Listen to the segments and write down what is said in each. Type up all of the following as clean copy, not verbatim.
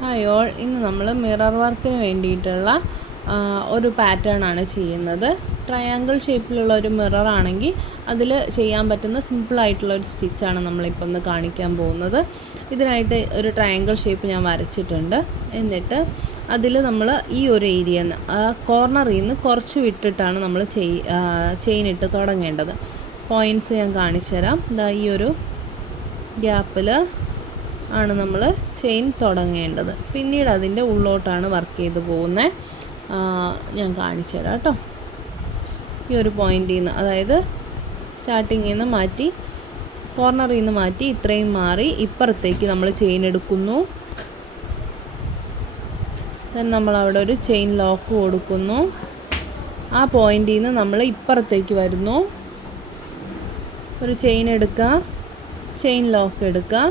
Hi all, ഇന്ന് നമ്മൾ mirror വർക്കിന് വേണ്ടിയിട്ടുള്ള ഒരു പാറ്റേൺ ആണ് ചെയ്യുന്നത്. ട്രയാങ്കിൾ ഷേപ്പിലുള്ള ഒരു മിറർ ആണെങ്കിൽ അതിൽ ചെയ്യാൻ പറ്റുന്ന സിമ്പിളായിട്ടുള്ള ഒരു സ്റ്റിച്ചാണ് നമ്മളിപ്പോൾ ഒന്ന് കാണിക്കാൻ പോകുന്നത്. ഇതിനായിട്ട് ഒരു ട്രയാങ്കിൾ ഷേപ്പ് ഞാൻ വരച്ചിട്ടുണ്ട്. എന്നിട്ട് അതിൽ നമ്മൾ ഈ ഒരു ഏരിയ കോർണറിൽ നിന്ന് കുറച്ച് വിട്ടിട്ടാണ് നമ്മൾ ചെയിൻ ഇട്ട് തുടങ്ങേണ്ടത്. പോയിൻറ്റ്സ് ഞാൻ കാണിച്ചു തരാം. ഇതാ ഈ ഒരു ഗ്യാപ്പിൽ ആണ് നമ്മൾ ചെയിൻ തുടങ്ങേണ്ടത്. പിന്നീട് അതിൻ്റെ ഉള്ളോട്ടാണ് വർക്ക് ചെയ്ത് പോകുന്നത്. ഞാൻ കാണിച്ചു തരാം കേട്ടോ. ഈ ഒരു പോയിൻറ്റിൽ നിന്ന്, അതായത് സ്റ്റാർട്ടിങ്ങിൽ നിന്ന് മാറ്റി, കോർണറിൽ നിന്ന് മാറ്റി ഇത്രയും മാറി ഇപ്പുറത്തേക്ക് നമ്മൾ ചെയിൻ എടുക്കുന്നു. നമ്മൾ അവിടെ ഒരു ചെയിൻ ലോക്ക് കൊടുക്കുന്നു. ആ പോയിൻറ്റിൽ നിന്ന് നമ്മൾ ഇപ്പുറത്തേക്ക് വരുന്നു. ഒരു ചെയിൻ എടുക്കുക, ചെയിൻ ലോക്ക് എടുക്കുക,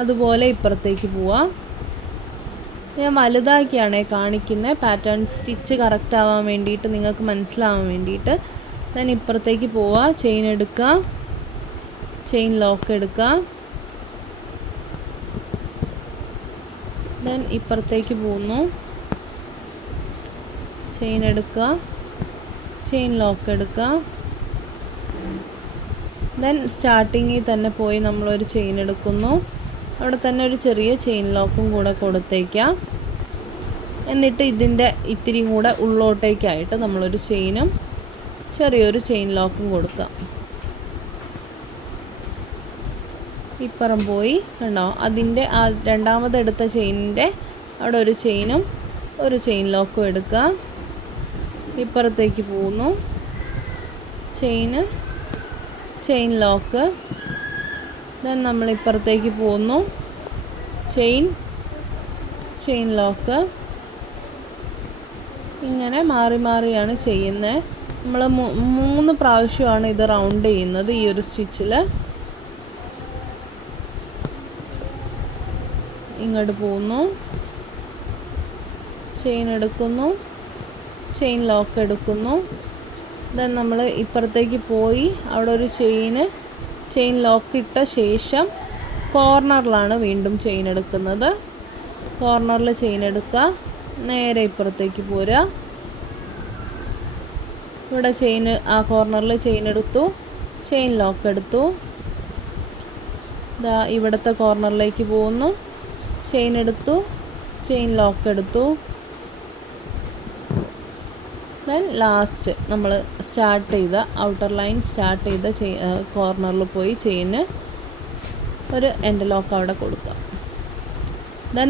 അതുപോലെ ഇപ്പുറത്തേക്ക് പോവാം. ഞാൻ വലുതാക്കിയാണ് കാണിക്കുന്നത്, പാറ്റേൺ സ്റ്റിച്ച് കറക്റ്റ് ആവാൻ വേണ്ടിയിട്ട്, നിങ്ങൾക്ക് മനസ്സിലാവാൻ വേണ്ടിയിട്ട്. ദെൻ ഇപ്പുറത്തേക്ക് പോവുക, ചെയിൻ എടുക്കുക, ചെയിൻ ലോക്ക് എടുക്കുക, ദെൻ ഇപ്പുറത്തേക്ക് പോകുന്നു, ചെയിൻ എടുക്കുക, ചെയിൻ ലോക്ക് എടുക്കുക, ദെൻ സ്റ്റാർട്ടിങ്ങിൽ തന്നെ പോയി നമ്മളൊരു ചെയിൻ എടുക്കുന്നു. അവിടെ തന്നെ ഒരു ചെറിയ ചെയിൻ ലോക്കും കൂടെ കൊടുത്തേക്കാം. എന്നിട്ട് ഇതിൻ്റെ ഇത്തിരി കൂടെ ഉള്ളോട്ടേക്കായിട്ട് നമ്മളൊരു ചെയിനും ചെറിയൊരു ചെയിൻ ലോക്കും കൊടുക്കാം. ഇപ്പുറം പോയി കണ്ടോ, അതിൻ്റെ ആ രണ്ടാമതെടുത്ത ചെയിനിൻ്റെ അവിടെ ഒരു ചെയിനും ഒരു ചെയിൻ ലോക്കും എടുക്കുക. ഇപ്പുറത്തേക്ക് പോകുന്നു, ചെയിൻ ലോക്ക്, ദെൻ നമ്മൾ ഇപ്പുറത്തേക്ക് പോകുന്നു, ചെയിൻ ലോക്ക്. ഇങ്ങനെ മാറി മാറിയാണ് ചെയ്യുന്നത്. നമ്മൾ 3 പ്രാവശ്യമാണ് ഇത് റൗണ്ട് ചെയ്യുന്നത് ഈ ഒരു സ്റ്റിച്ചിൽ. ഇങ്ങോട്ട് പോകുന്നു, ചെയിൻ എടുക്കുന്നു, ചെയിൻ ലോക്ക് എടുക്കുന്നു, ദെൻ നമ്മൾ ഇപ്പുറത്തേക്ക് പോയി അവിടെ ഒരു ചെയിൻ ലോക്ക് ഇട്ട ശേഷം കോർണറിലാണ് വീണ്ടും ചെയിൻ എടുക്കുന്നത്. കോർണറിൽ ചെയിൻ എടുക്കുക, നേരെ ഇപ്പുറത്തേക്ക് പോരുക. ഇവിടെ ആ കോർണറിൽ ചെയിൻ എടുത്തു, ചെയിൻ ലോക്ക് എടുത്തു. ഇതാ ഇവിടുത്തെ കോർണറിലേക്ക് പോകുന്നു, ചെയിൻ എടുത്തു, ചെയിൻ ലോക്ക് എടുത്തു. ദെൻ ലാസ്റ്റ് നമ്മൾ സ്റ്റാർട്ട് ചെയ്ത ഔട്ടർ ലൈൻ സ്റ്റാർട്ട് ചെയ്ത കോർണറിൽ പോയി ചെയിന് ഒരു എൻഡ് ലോക്ക് അവിടെ കൊടുക്കാം. ദെൻ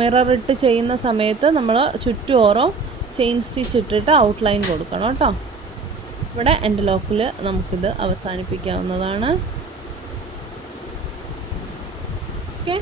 മിറർ ഇട്ട് ചെയ്യുന്ന സമയത്ത് നമ്മൾ ചുറ്റുമോറും ചെയിൻ സ്റ്റിച്ച് ഇട്ടിട്ട് ഔട്ട്ലൈൻ കൊടുക്കണം കേട്ടോ. ഇവിടെ എൻഡ് ലോക്കിൽ നമുക്കിത് അവസാനിപ്പിക്കാവുന്നതാണ്. ഓക്കെ.